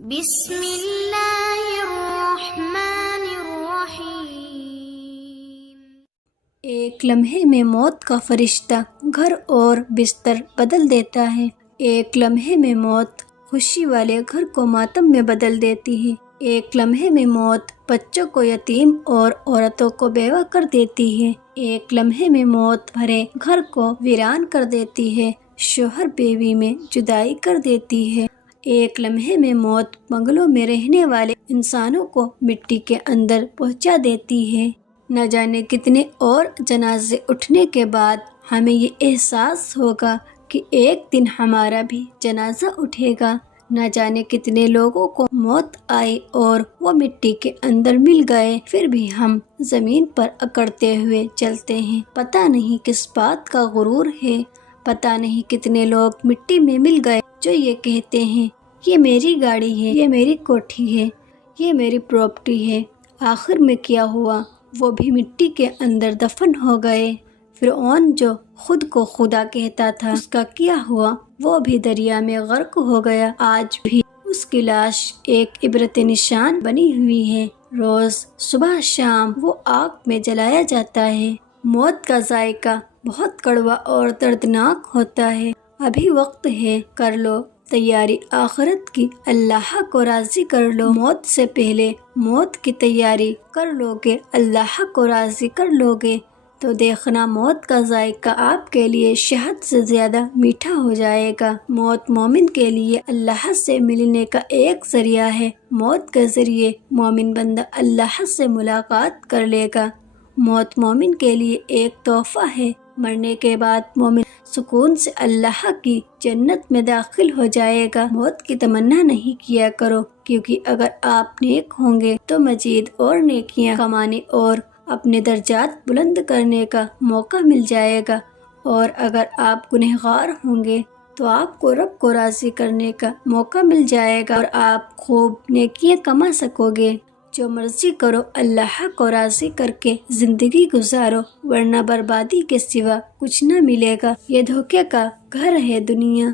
بسم اللہ الرحمن الرحیم۔ ایک لمحے میں موت کا فرشتہ گھر اور بستر بدل دیتا ہے۔ ایک لمحے میں موت خوشی والے گھر کو ماتم میں بدل دیتی ہے۔ ایک لمحے میں موت بچوں کو یتیم اور عورتوں کو بیوہ کر دیتی ہے۔ ایک لمحے میں موت بھرے گھر کو ویران کر دیتی ہے، شوہر بیوی میں جدائی کر دیتی ہے۔ ایک لمحے میں موت بنگلوں میں رہنے والے انسانوں کو مٹی کے اندر پہنچا دیتی ہے۔ نہ جانے کتنے اور جنازے اٹھنے کے بعد ہمیں یہ احساس ہوگا کہ ایک دن ہمارا بھی جنازہ اٹھے گا۔ نہ جانے کتنے لوگوں کو موت آئی اور وہ مٹی کے اندر مل گئے، پھر بھی ہم زمین پر اکڑتے ہوئے چلتے ہیں۔ پتہ نہیں کس بات کا غرور ہے، پتہ نہیں کتنے لوگ مٹی میں مل گئے جو یہ کہتے ہیں یہ میری گاڑی ہے، یہ میری کوٹھی ہے، یہ میری پراپرٹی ہے۔ آخر میں کیا ہوا؟ وہ بھی مٹی کے اندر دفن ہو گئے۔ فرعون جو خود کو خدا کہتا تھا، اس کا کیا ہوا؟ وہ بھی دریا میں غرق ہو گیا۔ آج بھی اس کی لاش ایک عبرت نشان بنی ہوئی ہے۔ روز صبح شام وہ آگ میں جلایا جاتا ہے۔ موت کا ذائقہ بہت کڑوا اور دردناک ہوتا ہے۔ ابھی وقت ہے، کر لو تیاری آخرت کی، اللہ کو راضی کر لو۔ موت سے پہلے موت کی تیاری کر لو گے، اللہ کو راضی کر لو گے تو دیکھنا موت کا ذائقہ آپ کے لیے شہد سے زیادہ میٹھا ہو جائے گا۔ موت مومن کے لیے اللہ سے ملنے کا ایک ذریعہ ہے۔ موت کے ذریعے مومن بندہ اللہ سے ملاقات کر لے گا۔ موت مومن کے لیے ایک تحفہ ہے۔ مرنے کے بعد مومن سکون سے اللہ کی جنت میں داخل ہو جائے گا۔ موت کی تمنا نہیں کیا کرو، کیونکہ اگر آپ نیک ہوں گے تو مزید اور نیکیاں کمانے اور اپنے درجات بلند کرنے کا موقع مل جائے گا، اور اگر آپ گنہگار ہوں گے تو آپ کو رب کو راضی کرنے کا موقع مل جائے گا اور آپ خوب نیکیاں کما سکو گے۔ جو مرضی کرو، اللہ کو راضی کر کے زندگی گزارو، ورنہ بربادی کے سوا کچھ نہ ملے گا۔ یہ دھوکے کا گھر ہے دنیا۔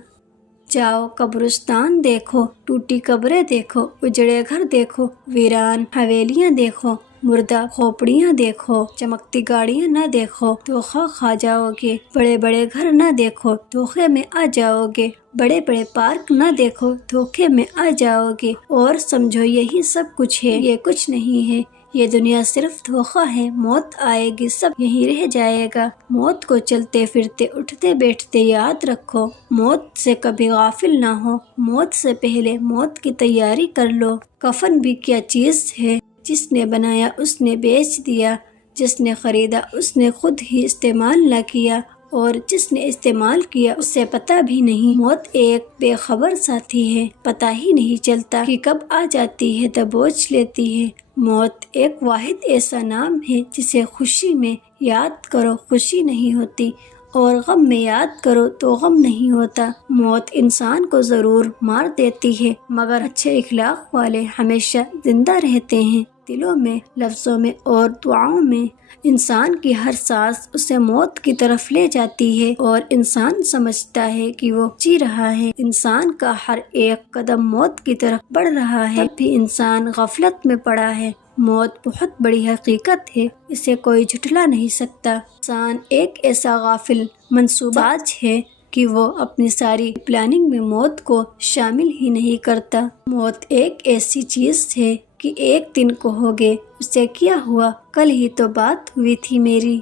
جاؤ قبرستان دیکھو، ٹوٹی قبریں دیکھو، اجڑے گھر دیکھو، ویران حویلیاں دیکھو، مردہ کھوپڑیاں دیکھو، چمکتی گاڑیاں نہ دیکھو، دھوکہ کھا جاؤ گے۔ بڑے بڑے گھر نہ دیکھو، دھوکے میں آ جاؤ گے۔ بڑے بڑے پارک نہ دیکھو، دھوکے میں آ جاؤ گے اور سمجھو یہی سب کچھ ہے۔ یہ کچھ نہیں ہے، یہ دنیا صرف دھوکہ ہے۔ موت آئے گی، سب یہیں رہ جائے گا۔ موت کو چلتے پھرتے اٹھتے بیٹھتے یاد رکھو، موت سے کبھی غافل نہ ہو۔ موت سے پہلے موت کی تیاری کر لو۔ کفن بھی کیا چیز ہے، جس نے بنایا اس نے بیچ دیا، جس نے خریدا اس نے خود ہی استعمال نہ کیا، اور جس نے استعمال کیا اسے پتہ بھی نہیں۔ موت ایک بے خبر ساتھی ہے، پتہ ہی نہیں چلتا کہ کب آ جاتی ہے، دبوچ لیتی ہے۔ موت ایک واحد ایسا نام ہے جسے خوشی میں یاد کرو خوشی نہیں ہوتی، اور غم میں یاد کرو تو غم نہیں ہوتا۔ موت انسان کو ضرور مار دیتی ہے، مگر اچھے اخلاق والے ہمیشہ زندہ رہتے ہیں۔ دلوں میں، لفظوں میں اور دعاؤں میں انسان کی ہر سانس اسے موت کی طرف لے جاتی ہے، اور انسان سمجھتا ہے کہ وہ جی رہا ہے۔ انسان کا ہر ایک قدم موت کی طرف بڑھ رہا ہے، تب بھی انسان غفلت میں پڑا ہے۔ موت بہت بڑی حقیقت ہے، اسے کوئی جھٹلا نہیں سکتا۔ انسان ایک ایسا غافل منصوبہ باز ہے کہ وہ اپنی ساری پلاننگ میں موت کو شامل ہی نہیں کرتا۔ موت ایک ایسی چیز ہے کہ ایک دن کہو گے اسے کیا ہوا، کل ہی تو بات ہوئی تھی میری۔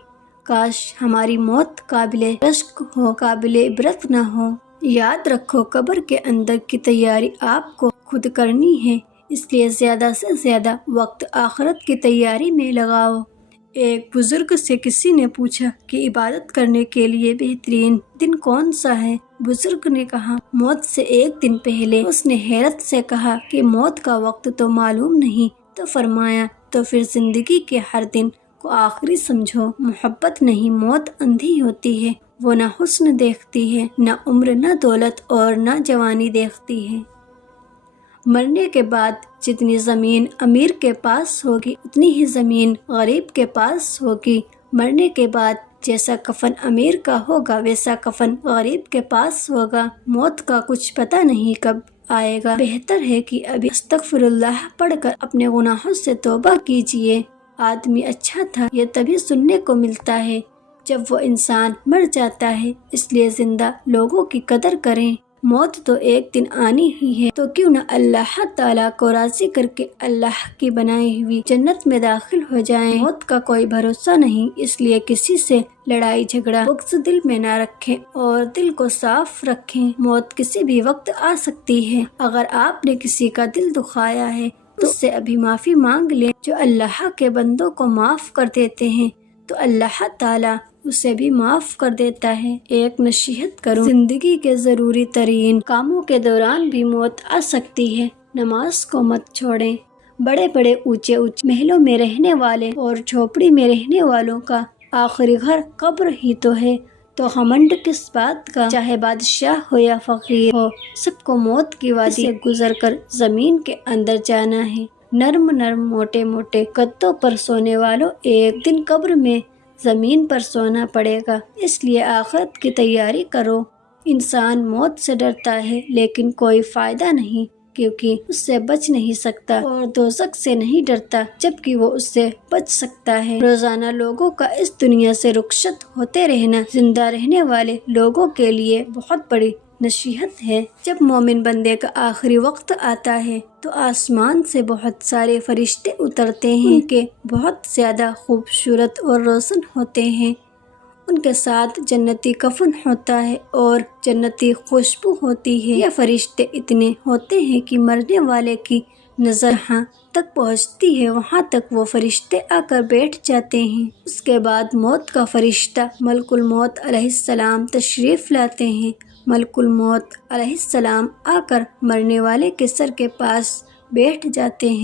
کاش ہماری موت قابل رشک ہو، قابل عبرت نہ ہو۔ یاد رکھو، قبر کے اندر کی تیاری آپ کو خود کرنی ہے، اس لیے زیادہ سے زیادہ وقت آخرت کی تیاری میں لگاؤ۔ ایک بزرگ سے کسی نے پوچھا کہ عبادت کرنے کے لیے بہترین دن کون سا ہے؟ بزرگ نے کہا موت سے ایک دن پہلے۔ اس نے حیرت سے کہا کہ موت کا وقت تو معلوم نہیں، تو فرمایا تو پھر زندگی کے ہر دن کو آخری سمجھو۔ محبت نہیں، موت اندھی ہوتی ہے، وہ نہ حسن دیکھتی ہے، نہ عمر، نہ دولت اور نہ جوانی دیکھتی ہے۔ مرنے کے بعد جتنی زمین امیر کے پاس ہوگی اتنی ہی زمین غریب کے پاس ہوگی۔ مرنے کے بعد جیسا کفن امیر کا ہوگا ویسا کفن غریب کے پاس ہوگا۔ موت کا کچھ پتہ نہیں کب آئے گا، بہتر ہے کہ ابھی استغفر اللہ پڑھ کر اپنے گناہوں سے توبہ کیجیے۔ آدمی اچھا تھا یہ تبھی سننے کو ملتا ہے جب وہ انسان مر جاتا ہے، اس لیے زندہ لوگوں کی قدر کریں۔ موت تو ایک دن آنی ہی ہے، تو کیوں نہ اللہ تعالیٰ کو راضی کر کے اللہ کی بنائی ہوئی جنت میں داخل ہو جائیں۔ موت کا کوئی بھروسہ نہیں، اس لیے کسی سے لڑائی جھگڑا بغض دل میں نہ رکھیں اور دل کو صاف رکھیں۔ موت کسی بھی وقت آ سکتی ہے۔ اگر آپ نے کسی کا دل دکھایا ہے تو اس سے ابھی معافی مانگ لیں۔ جو اللہ کے بندوں کو معاف کر دیتے ہیں تو اللہ تعالیٰ اسے بھی معاف کر دیتا ہے۔ ایک نصیحت کروں، زندگی کے ضروری ترین کاموں کے دوران بھی موت آ سکتی ہے۔ نماز کو مت چھوڑیں۔ بڑے بڑے اونچے محلوں میں رہنے والے اور جھوپڑی میں رہنے والوں کا آخری گھر قبر ہی تو ہے، تو گھمنڈ کس بات کا؟ چاہے بادشاہ ہو یا فقیر ہو، سب کو موت کی وادی سے گزر کر زمین کے اندر جانا ہے۔ نرم نرم موٹے موٹے گدوں پر سونے والوں، ایک دن قبر میں زمین پر سونا پڑے گا، اس لیے آخرت کی تیاری کرو۔ انسان موت سے ڈرتا ہے لیکن کوئی فائدہ نہیں، کیونکہ اس سے بچ نہیں سکتا، اور دوزخ سے نہیں ڈرتا جبکہ وہ اس سے بچ سکتا ہے۔ روزانہ لوگوں کا اس دنیا سے رخصت ہوتے رہنا زندہ رہنے والے لوگوں کے لیے بہت بڑی نصیحت ہے۔ جب مومن بندے کا آخری وقت آتا ہے تو آسمان سے بہت سارے فرشتے اترتے ہیں، ان کے بہت زیادہ خوبصورت اور روشن ہوتے ہیں، ان کے ساتھ جنتی کفن ہوتا ہے اور جنتی خوشبو ہوتی ہے۔ یہ فرشتے اتنے ہوتے ہیں کہ مرنے والے کی نظر جہاں تک پہنچتی ہے وہاں تک وہ فرشتے آ کر بیٹھ جاتے ہیں۔ اس کے بعد موت کا فرشتہ ملک الموت علیہ السلام تشریف لاتے ہیں۔ ملک الموت علیہ السلام آ کر مرنے والے کے سر کے پاس بیٹھ جاتے ہیں۔